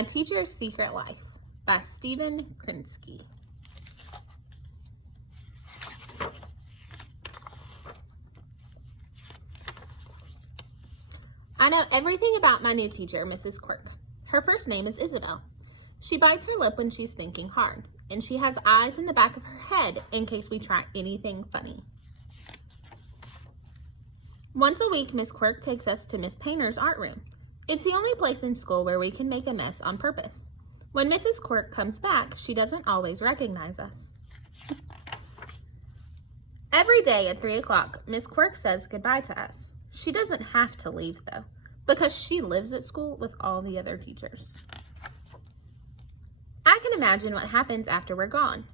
A Teacher's Secret Life by Stephen Krinsky. I know everything about my new teacher, Mrs. Quirk. Her first name is Isabel. She bites her lip when she's thinking hard, and she has eyes in the back of her head in case we try anything funny. Once a week, Miss Quirk takes us to Miss Painter's art room. It's the only place in school where we can make a mess on purpose. When Mrs. Quirk comes back, she doesn't always recognize us. Every day at 3 o'clock, Miss Quirk says goodbye to us. She doesn't have to leave, though, because she lives at school with all the other teachers. I can imagine what happens after we're gone.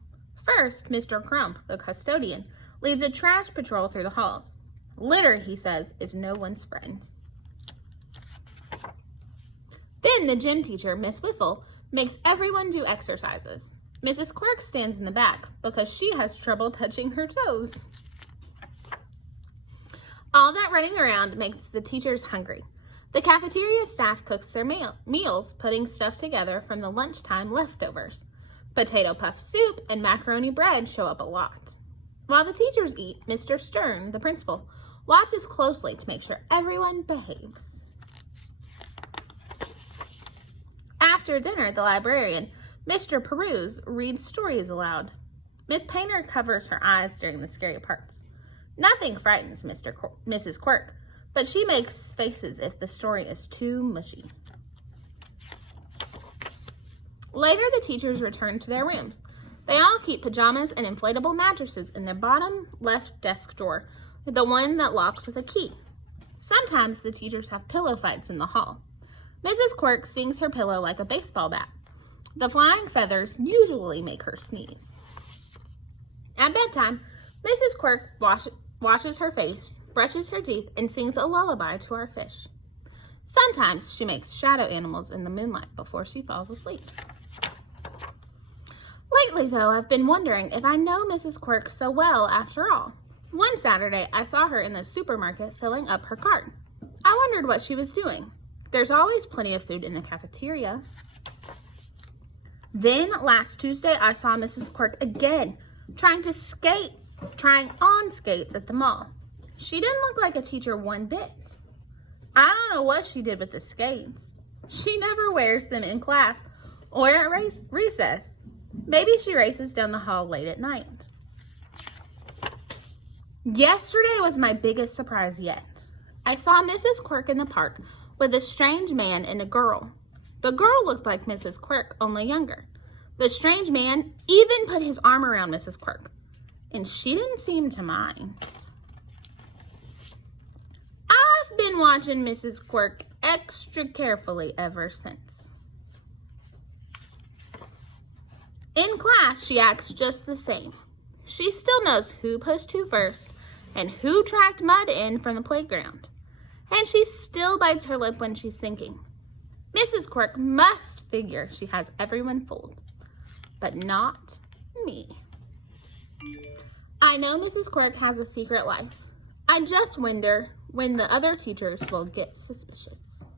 First, Mr. Crump, the custodian, leads a trash patrol through the halls. Litter, he says, is no one's friend. Then the gym teacher, Miss Whistle, makes everyone do exercises. Mrs. Quirk stands in the back because she has trouble touching her toes. All that running around makes the teachers hungry. The cafeteria staff cooks their meals, putting stuff together from the lunchtime leftovers. Potato puff soup and macaroni bread show up a lot. While the teachers eat, Mr. Stern, the principal, watches closely to make sure everyone behaves. After dinner, the librarian, Mr. Peruse, reads stories aloud. Miss Painter covers her eyes during the scary parts. Nothing frightens Mrs. Quirk, but she makes faces if the story is too mushy. Later, the teachers return to their rooms. They all keep pajamas and inflatable mattresses in their bottom left desk drawer, the one that locks with a key. Sometimes the teachers have pillow fights in the hall. Mrs. Quirk swings her pillow like a baseball bat. The flying feathers usually make her sneeze. At bedtime, Mrs. Quirk washes her face, brushes her teeth, and sings a lullaby to our fish. Sometimes she makes shadow animals in the moonlight before she falls asleep. Lately, though, I've been wondering if I know Mrs. Quirk so well after all. One Saturday, I saw her in the supermarket filling up her cart. I wondered what she was doing. There's always plenty of food in the cafeteria. Then, last Tuesday, I saw Mrs. Quirk again, trying on skates at the mall. She didn't look like a teacher one bit. I don't know what she did with the skates. She never wears them in class or at recess. Maybe she races down the hall late at night. Yesterday was my biggest surprise yet. I saw Mrs. Quirk in the park with a strange man and a girl. The girl looked like Mrs. Quirk, only younger. The strange man even put his arm around Mrs. Quirk, and she didn't seem to mind. I've been watching Mrs. Quirk extra carefully ever since. In class, she acts just the same. She still knows who pushed who first and who tracked mud in from the playground. And she still bites her lip when she's thinking. Mrs. Quirk must figure she has everyone fooled, but not me. I know Mrs. Quirk has a secret life. I just wonder when the other teachers will get suspicious.